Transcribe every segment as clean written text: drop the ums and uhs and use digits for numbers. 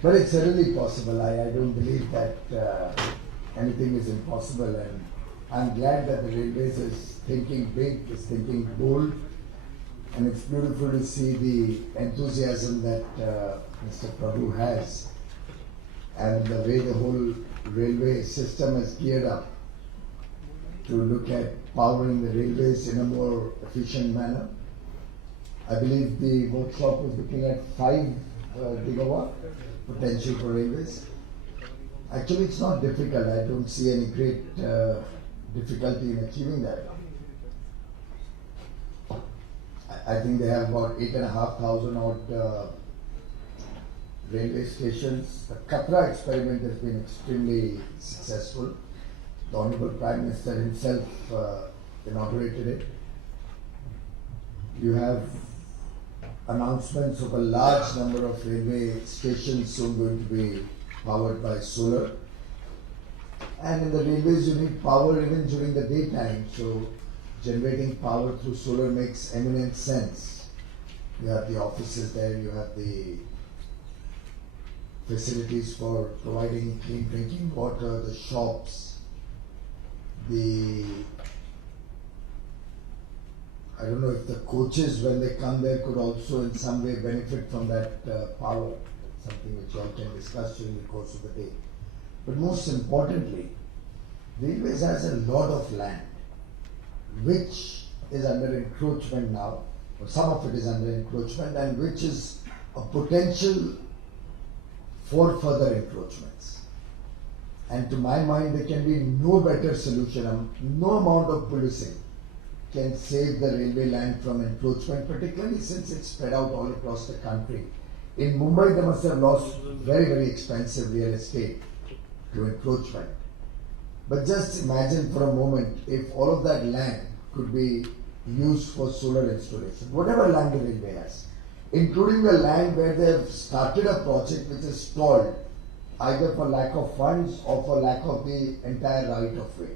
But it's certainly possible. I don't believe that anything is impossible, and I'm glad that the Railways is thinking big, is thinking bold, and it's beautiful to see the enthusiasm that Mr. Prabhu has, and the way the whole railway system is geared up to look at powering the railways in a more efficient manner. I believe the workshop is looking at 5 gigawatt potential for railways. Actually, it's not difficult. I don't see any great difficulty in achieving that. I think they have about 8,500 odd railway stations. The Katra experiment has been extremely successful. The Honorable Prime Minister himself inaugurated it. You have announcements of a large number of railway stations soon going to be powered by solar. And in the railways you need power even during the daytime, so generating power through solar makes eminent sense. You have the offices there, you have the facilities for providing clean drinking water, the shops, I don't know if the coaches, when they come there, could also in some way benefit from that power. It's something which you all can discuss during the course of the day. But most importantly, Railways has a lot of land which is under encroachment now, or some of it is under encroachment, and which is a potential for further encroachments. And to my mind, there can be no better solution, no amount of policing can save the railway land from encroachment, particularly since it's spread out all across the country. In Mumbai, they must have lost very, very expensive real estate to encroachment. But just imagine for a moment if all of that land could be used for solar installation, whatever land the railway has, including the land where they have started a project which is stalled, either for lack of funds or for lack of the entire right of way.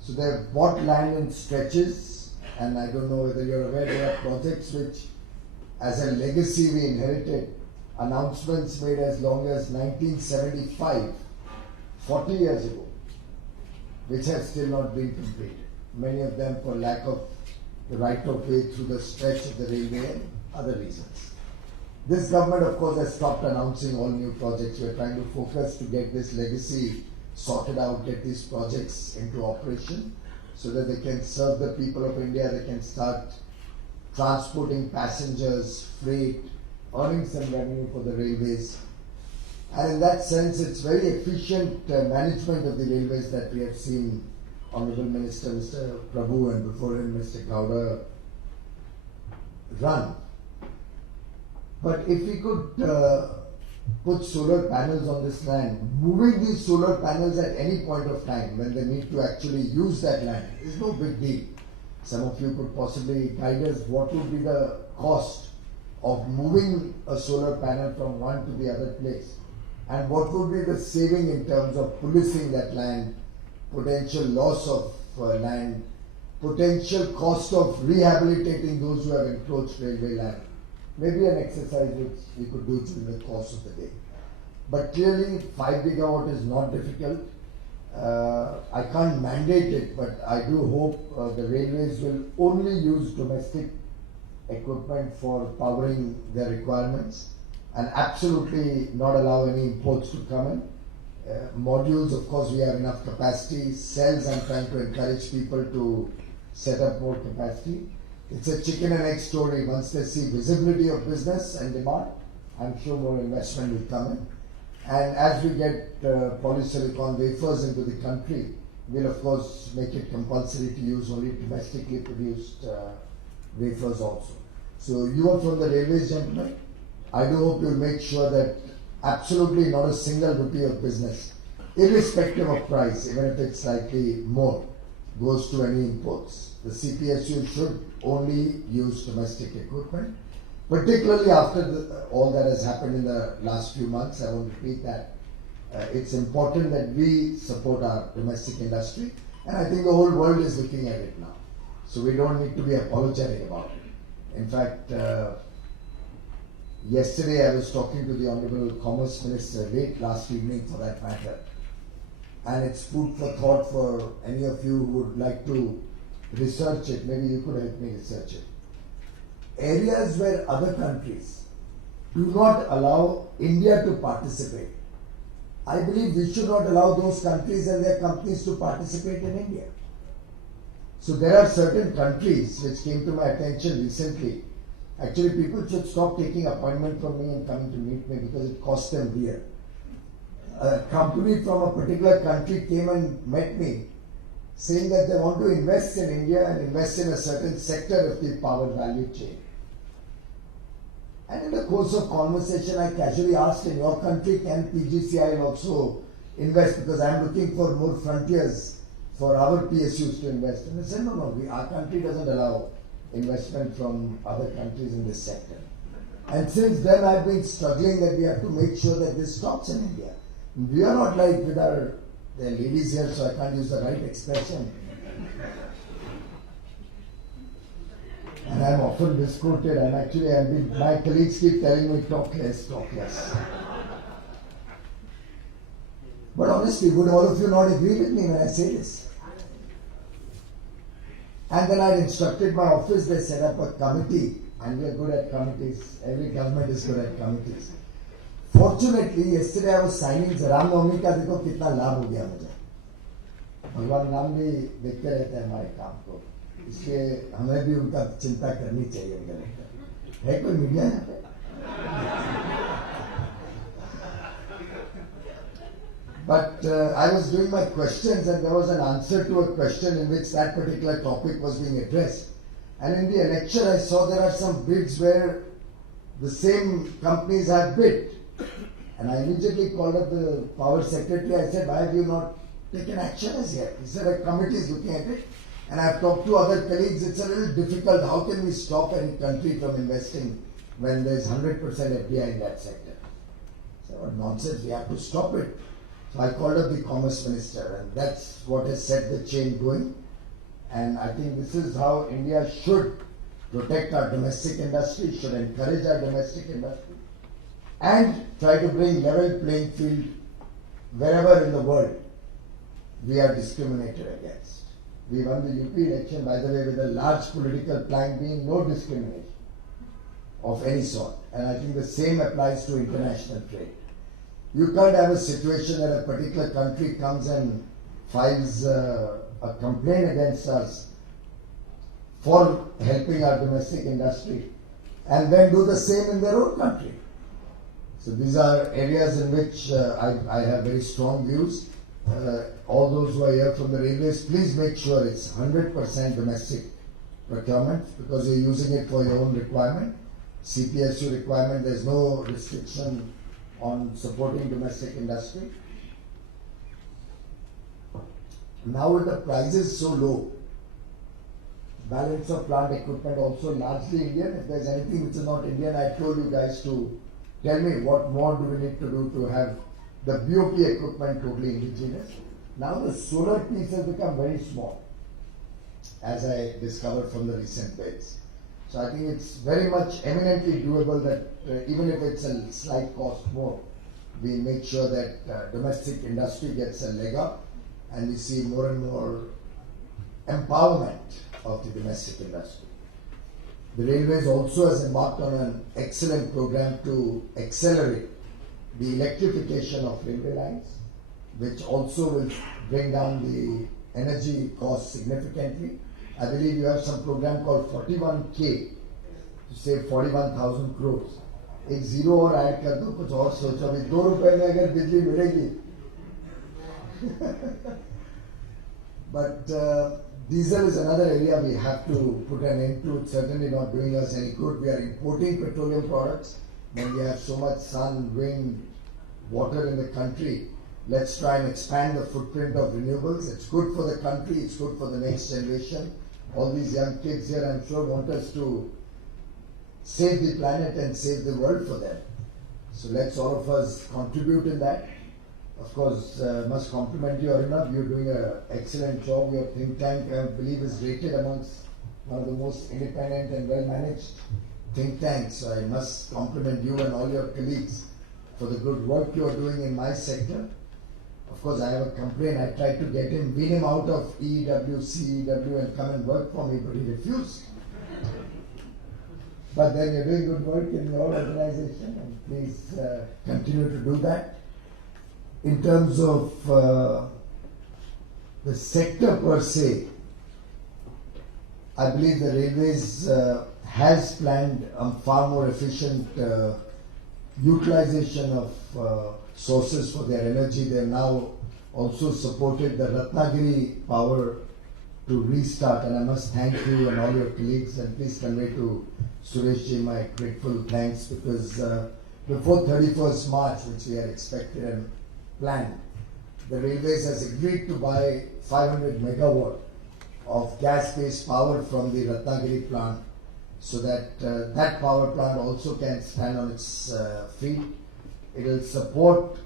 So they have bought land in stretches, and I don't know whether you're aware, there are projects which, as a legacy we inherited, announcements made as long as 1975, 40 years ago, which have still not been completed. Many of them for lack of the right of way through the stretch of the railway and other reasons. This government, of course, has stopped announcing all new projects. We are trying to focus to get this legacy sorted out, get these projects into operation so that they can serve the people of India, they can start transporting passengers, freight, earning some revenue for the railways. And in that sense, it's very efficient management of the railways that we have seen Honorable Minister Mr. Prabhu and before him Mr. Gowda run. But if we could put solar panels on this land, moving these solar panels at any point of time when they need to actually use that land is no big deal. Some of you could possibly guide us what would be the cost of moving a solar panel from one to the other place, and what would be the saving in terms of policing that land, potential loss of land, potential cost of rehabilitating those who have encroached railway land. Maybe an exercise which we could do during the course of the day. But clearly 5 gigawatt is not difficult. I can't mandate it, but I do hope the railways will only use domestic equipment for powering their requirements and absolutely not allow any imports to come in. Modules, of course, we have enough capacity. Cells, I'm trying to encourage people to set up more capacity. It's a chicken and egg story. Once they see visibility of business and demand, I'm sure more investment will come in. And as we get polysilicon wafers into the country, we'll of course make it compulsory to use only domestically produced wafers also. So you are from the railways, gentlemen. I do hope you'll make sure that absolutely not a single rupee of business, irrespective of price, even if it's slightly more, goes to any imports. The CPSU should only use domestic equipment, particularly after all that has happened in the last few months. I won't repeat that. It's important that we support our domestic industry, and I think the whole world is looking at it now. So we don't need to be apologetic about it. In fact, Yesterday I was talking to the Honorable Commerce Minister late last evening for that matter. And it's food for thought for any of you who would like to research it. Maybe you could help me research it. Areas where other countries do not allow India to participate, I believe we should not allow those countries and their companies to participate in India. So there are certain countries which came to my attention recently. Actually, people should stop taking appointment from me and coming to meet me because it costs them dear. A company from a particular country came and met me saying that they want to invest in India and invest in a certain sector of the power value chain. And in the course of conversation, I casually asked, in your country, can PGCIL also invest? Because I am looking for more frontiers for our PSUs to invest. And they said, no, our country doesn't allow investment from other countries in this sector. And since then, I've been struggling that we have to make sure that this stops in India. We are not like with there are ladies here, so I can't use the right expression. And I'm often misquoted, and actually my colleagues keep telling me, talk less, talk less. But honestly, would all of you not agree with me when I say this? And then I instructed my office, they set up a committee, and we are good at committees. Every government is good at committees. Fortunately, yesterday I was signing Ram Navami का देखो कितना लाभ हो गया मुझे. भगवान राम भी देखते रहते हैं हमारे काम को. इसलिए हमें भी उनका चिंता करनी चाहिए मुझे लगता है कोई मीडिया यहाँ पे? But I was doing my questions and there was an answer to a question in which that particular topic was being addressed. And in the election I saw there are some bids where the same companies have bid. And I immediately called up the power secretary. I said, why have you not taken action as yet? He said, a committee is looking at it. And I've talked to other colleagues, it's a little difficult. How can we stop any country from investing when there's 100% FDI in that sector? So what nonsense, we have to stop it. So I called up the Commerce Minister, and that's what has set the chain going. And I think this is how India should protect our domestic industry, should encourage our domestic industry, and try to bring level playing field wherever in the world we are discriminated against. We won the UP election, by the way, with a large political plank being no discrimination of any sort. And I think the same applies to international trade. You can't have a situation that a particular country comes and files a complaint against us for helping our domestic industry and then do the same in their own country. So these are areas in which I have very strong views. All those who are here from the railways, please make sure it's 100% domestic procurement because you're using it for your own requirement. CPSU requirement, there's no restriction on supporting domestic industry. Now with the prices so low, balance of plant equipment also largely Indian. If there's anything which is not Indian, I told you guys to tell me what more do we need to do to have the BOP equipment totally indigenous. Now the solar piece has become very small, as I discovered from the recent bids. So I think it's very much eminently doable that even if it's a slight cost more, we make sure that domestic industry gets a leg up and we see more and more empowerment of the domestic industry. The Railways also has embarked on an excellent program to accelerate the electrification of railway lines, which also will bring down the energy cost significantly. I believe you have some program called 41K to save 41,000 crores. एक zero और add कर दो, कुछ और सोचो. अभी 2 रुपए में अगर बिजली मिलेगी. But diesel is another area we have to put an end to. It's certainly not doing us any good. We are importing petroleum products when we have so much sun, wind, water in the country. Let's try and expand the footprint of renewables. It's good for the country, it's good for the next generation. All these young kids here, I'm sure, want us to save the planet and save the world for them. So let's all of us contribute in that. Of course, must compliment you, Aruna. You're doing an excellent job. Your think tank, I believe, is rated amongst one of the most independent and well-managed think tanks. I must compliment you and all your colleagues for the good work you are doing in my sector. Of course, I have a complaint. I tried to wean him out of EEW, CEW and come and work for me, but he refused. But then you're doing good work in your organization, and please continue to do that. In terms of the sector per se, I believe the railways has planned a far more efficient utilization of sources for their energy. They have now also supported the Ratnagiri power to restart, and I must thank you and all your colleagues, and please convey to Suresh ji my grateful thanks, because before 31st March, which we had expected and planned, the railways has agreed to buy 500 megawatt of gas-based power from the Ratnagiri plant, so that that power plant also can stand on its feet. It will support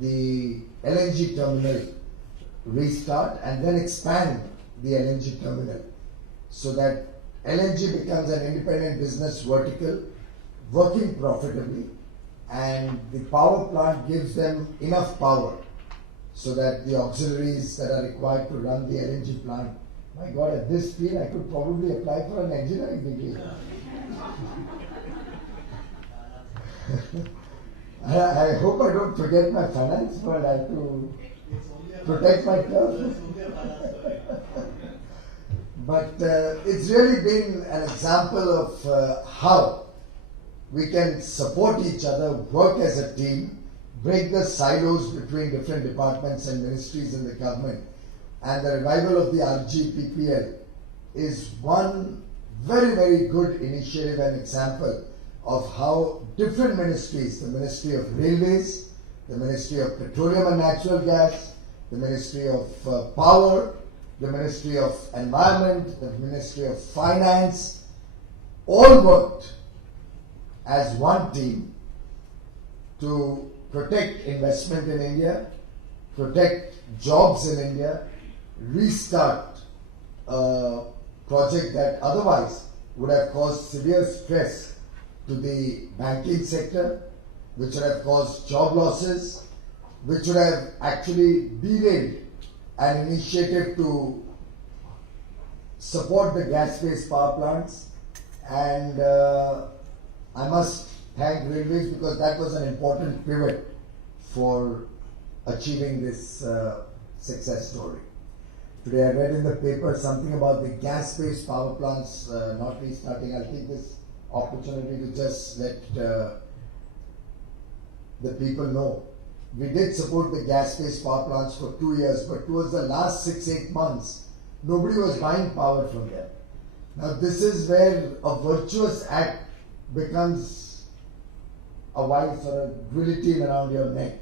the LNG terminal restart and then expand the LNG terminal, so that LNG becomes an independent business vertical, working profitably, and the power plant gives them enough power so that the auxiliaries that are required to run the LNG plant, my God, at this speed I could probably apply for an engineering degree. I hope I don't forget my finance, but I have to protect my turf. But it's really been an example of how we can support each other, work as a team, break the silos between different departments and ministries in the government. And the revival of the RGPPL is one very, very good initiative and example of how different ministries, the Ministry of Railways, the Ministry of Petroleum and Natural Gas, the Ministry of Power, the Ministry of Environment, the Ministry of Finance, all worked as one team to protect investment in India, protect jobs in India, restart a project that otherwise would have caused severe stress to the banking sector, which would have caused job losses, which would have actually derailed an initiative to support the gas-based power plants. And I must thank Railways, because that was an important pivot for achieving this success story. Today I read in the paper something about the gas-based power plants not restarting. I'll take this opportunity to just let the people know. We did support the gas-based power plants for 2 years, but towards the last 6-8 months, nobody was buying power from them. Now this is where a virtuous act becomes a vice or a guillotine around your neck.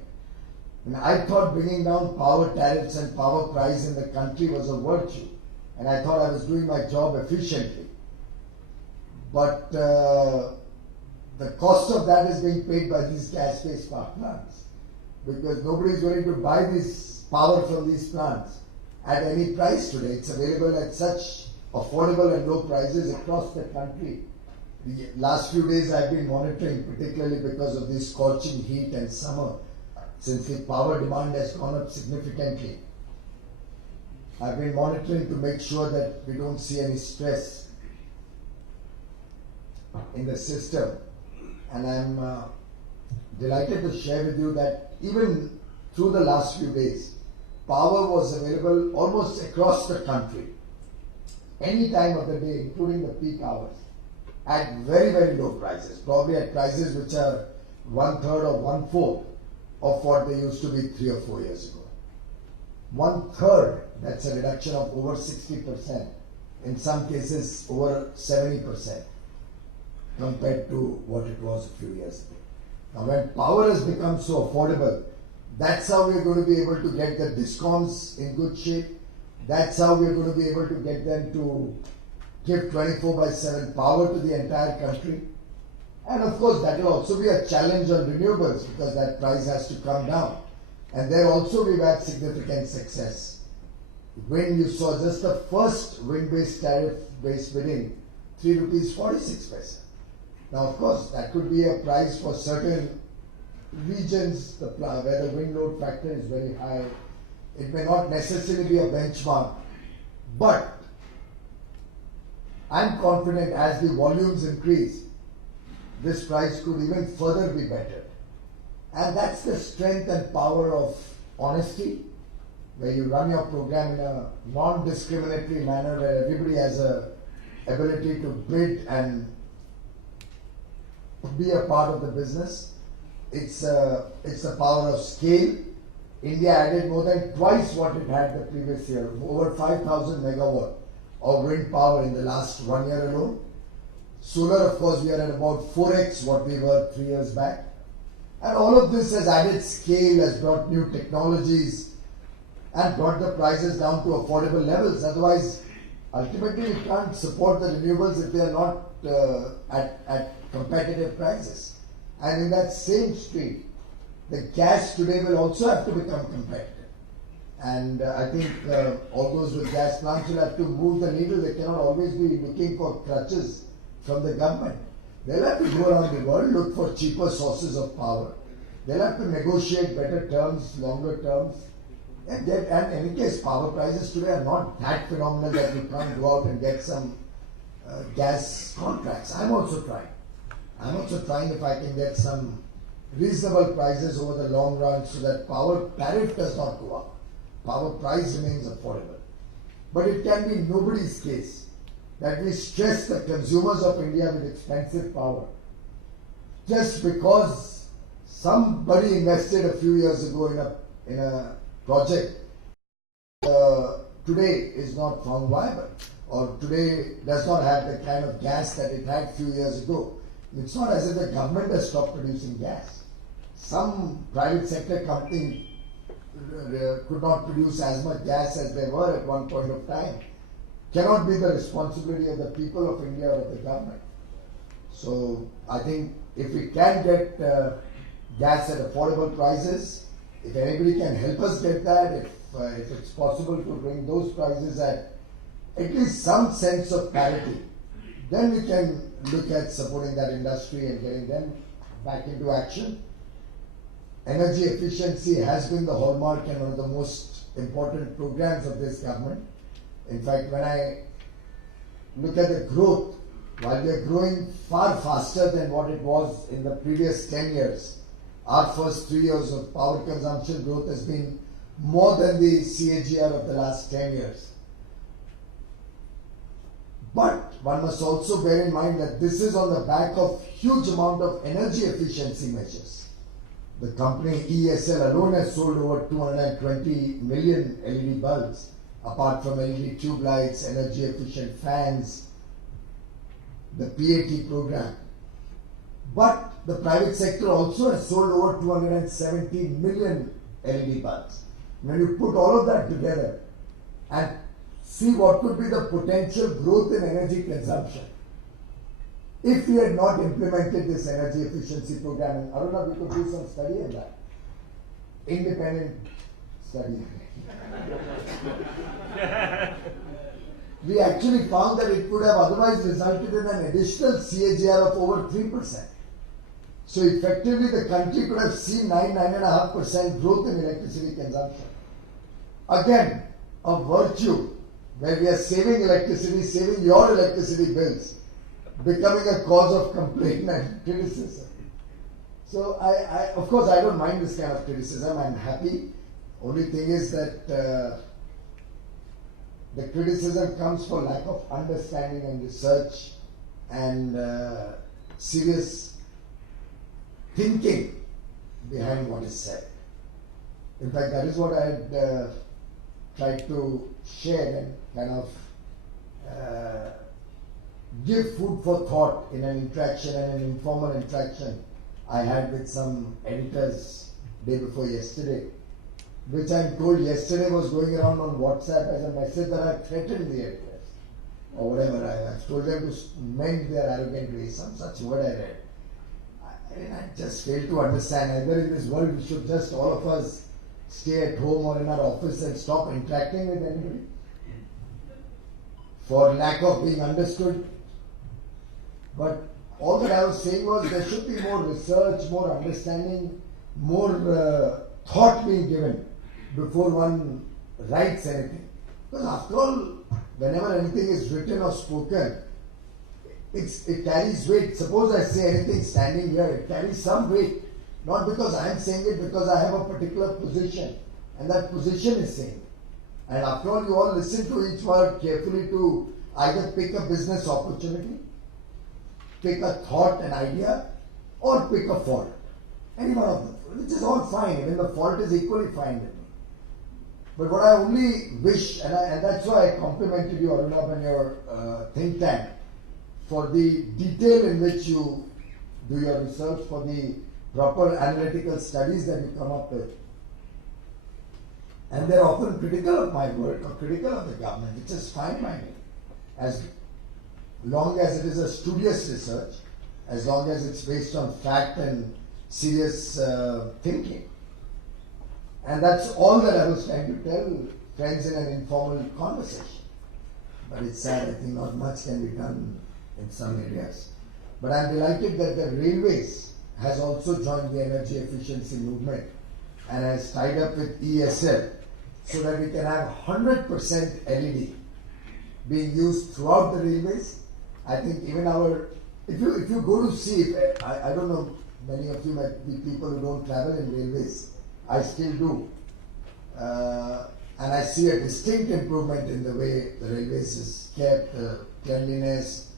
And I thought bringing down power tariffs and power price in the country was a virtue, and I thought I was doing my job efficiently. But the cost of that is being paid by these gas-based power plants, because nobody is going to buy this power from these plants at any price today. It's available at such affordable and low prices across the country. The last few days I've been monitoring, particularly because of this scorching heat and summer, since the power demand has gone up significantly. I've been monitoring to make sure that we don't see any stress in the system. And I'm delighted to share with you that even through the last few days, power was available almost across the country, any time of the day, including the peak hours, at very, very low prices, probably at prices which are 1/3 or 1/4 of what they used to be 3 or 4 years ago. 1/3, that's a reduction of over 60%, in some cases over 70% compared to what it was a few years ago. Now when power has become so affordable, that's how we're going to be able to get the DISCOMs in good shape. That's how we're going to be able to get them to give 24/7 power to the entire country. And of course that will also be a challenge on renewables, because that price has to come down. And there also we've had significant success. When you saw just the first wind-based tariff-based bidding, 3 rupees 46 paise. Now, of course, that could be a price for certain regions where the wind load factor is very high. It may not necessarily be a benchmark, but I'm confident as the volumes increase, this price could even further be better. And that's the strength and power of honesty, where you run your program in a non-discriminatory manner, where everybody has a ability to bid and be a part of the business. It's the power of scale. India added more than twice what it had the previous year, over 5,000 megawatt of wind power in the last 1 year alone. Solar, of course, we are at about 4x what we were 3 years back. And all of this has added scale, has brought new technologies, and brought the prices down to affordable levels. Otherwise, ultimately, you can't support the renewables if they are not at competitive prices. And in that same street, the gas today will also have to become competitive. And I think all those with gas plants will have to move the needle. They cannot always be looking for crutches from the government. They'll have to go around the world, look for cheaper sources of power. They'll have to negotiate better terms, longer terms. And in any case, power prices today are not that phenomenal that you can't go out and get some gas contracts. I'm also trying if I can get some reasonable prices over the long run so that power tariff does not go up. Power price remains affordable. But it can be nobody's case that we stress the consumers of India with expensive power just because somebody invested a few years ago in a project today is not found viable, or today does not have the kind of gas that it had a few years ago. It's not as if the government has stopped producing gas. Some private sector company could not produce as much gas as they were at one point of time. Cannot be the responsibility of the people of India or of the government. So I think if we can get gas at affordable prices, if anybody can help us get that, if it's possible to bring those prices at least some sense of parity, then we can look at supporting that industry and getting them back into action. Energy efficiency has been the hallmark and one of the most important programs of this government. In fact, when I look at the growth, while we are growing far faster than what it was in the previous 10 years, our first 3 years of power consumption growth has been more than the CAGR of the last 10 years. But one must also bear in mind that this is on the back of huge amount of energy efficiency measures. The company ESL alone has sold over 220 million LED bulbs, apart from LED tube lights, energy efficient fans, the PAT program. But the private sector also has sold over 270 million LED bulbs. When you put all of that together and see what could be the potential growth in energy consumption if we had not implemented this energy efficiency program. And Aruna, we could do some study on that. Independent study. We actually found that it could have otherwise resulted in an additional CAGR of over 3%. So effectively the country could have seen 9.5% growth in electricity consumption. Again, a virtue where we are saving electricity, saving your electricity bills, becoming a cause of complaint and criticism. So of course I don't mind this kind of criticism, I'm happy. Only thing is that the criticism comes for lack of understanding and research and serious thinking behind what is said. In fact, that is what I had tried to share and kind of give food for thought in an interaction and an informal interaction I had with some editors day before yesterday, which I'm told yesterday was going around on WhatsApp as a message that I threatened the editors or whatever. I told them to mend their arrogant ways, some such word I read. I just fail to understand. Either in this world we should just all of us stay at home or in our office and stop interacting with anybody for lack of being understood. But all that I was saying was there should be more research, more understanding, more thought being given before one writes anything. Because after all, whenever anything is written or spoken, it carries weight. Suppose I say anything standing here, it carries some weight. Not because I am saying it, because I have a particular position, and that position is saying. And after all, you all listen to each word carefully to either pick a business opportunity, pick a thought, an idea, or pick a fault. Any one of them, which is all fine. Even the fault is equally fine with me. But what I only wish, and that's why I complimented you, Arunabh, and your think tank, for the detail in which you do your research, for the proper analytical studies that you come up with. And they're often critical of my work or critical of the government, which is fine by me. As long as it is a studious research, as long as it's based on fact and serious thinking. And that's all that I was trying to tell friends in an informal conversation. But it's sad, I think not much can be done in some areas. But I'm delighted that the railways has also joined the energy efficiency movement and has tied up with ESL so that we can have 100% LED being used throughout the railways. I think even if you go to see, I don't know, many of you might be people who don't travel in railways. I still do. And I see a distinct improvement in the way the railways is kept, cleanliness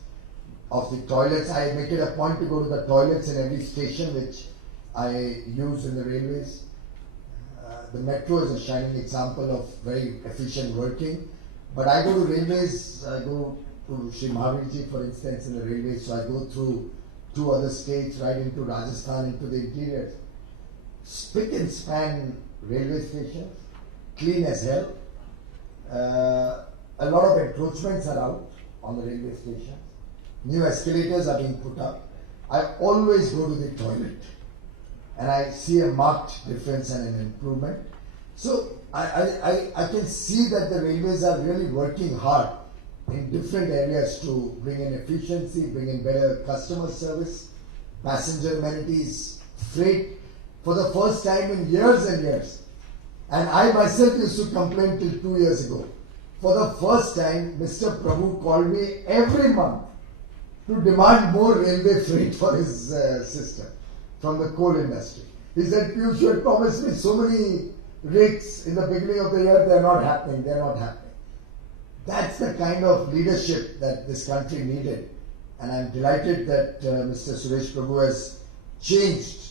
of the toilets. I make it a point to go to the toilets in every station which I use in the railways. The metro is a shining example of very efficient working. But I go to railways, I go to Sri Mahavirji, for instance, in the railways, so I go through 2 other states, right into Rajasthan, into the interior. Spick and span railway stations, clean as hell. A lot of encroachments are out on the railway stations. New escalators are being put up. I always go to the toilet and I see a marked difference and an improvement. So I can see that the railways are really working hard in different areas to bring in efficiency, bring in better customer service, passenger amenities, freight, for the first time in years and years. And I myself used to complain till 2 years ago. For the first time, Mr. Prabhu called me every month to demand more railway freight for his system from the coal industry. He said, Piyush, you had promised me so many rakes in the beginning of the year, they're not happening. That's the kind of leadership that this country needed. And I'm delighted that Mr. Suresh Prabhu has changed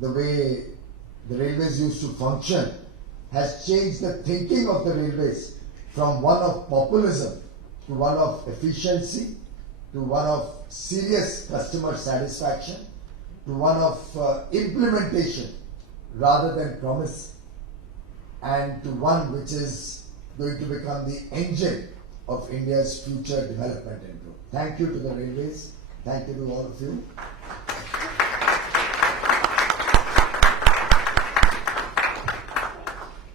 the way the railways used to function, has changed the thinking of the railways from one of populism to one of efficiency, to one of serious customer satisfaction, to one of implementation rather than promise, and to one which is going to become the engine of India's future development and growth. Thank you to the railways. Thank you to all of you.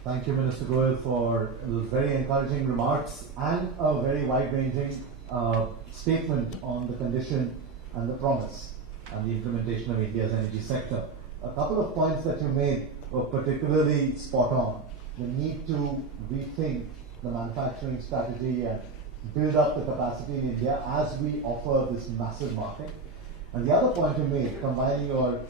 Thank you, Minister Goyal, for those very encouraging remarks and a very wide-ranging statement on the condition and the promise and the implementation of India's energy sector. A couple of points that you made were particularly spot on. The need to rethink the manufacturing strategy and build up the capacity in India as we offer this massive market. And the other point you made, combining your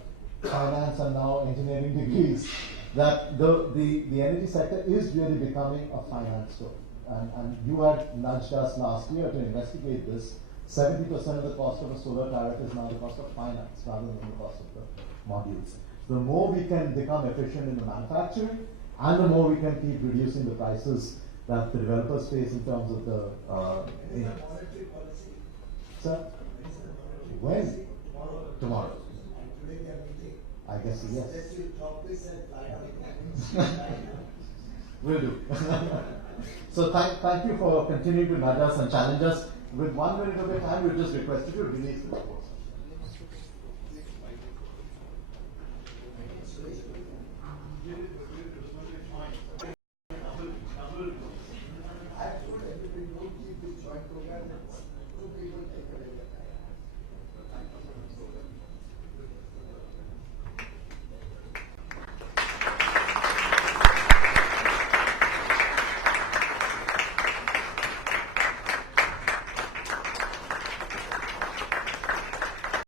finance and now engineering degrees, that the energy sector is really becoming a finance story. And you had nudged us last year to investigate this. 70% of the cost of a solar tariff is now the cost of finance rather than the cost of the modules. The more we can become efficient in the manufacturing, and the more we can keep reducing the prices that the developers face in terms of the monetary policy. Sir? When? Tomorrow. Today they are meeting. I guess yes. Unless you drop this and fly out. Will do. So thank you for continuing to nudge us and challenge us. With 1 minute of your time, we just requested you to release the report.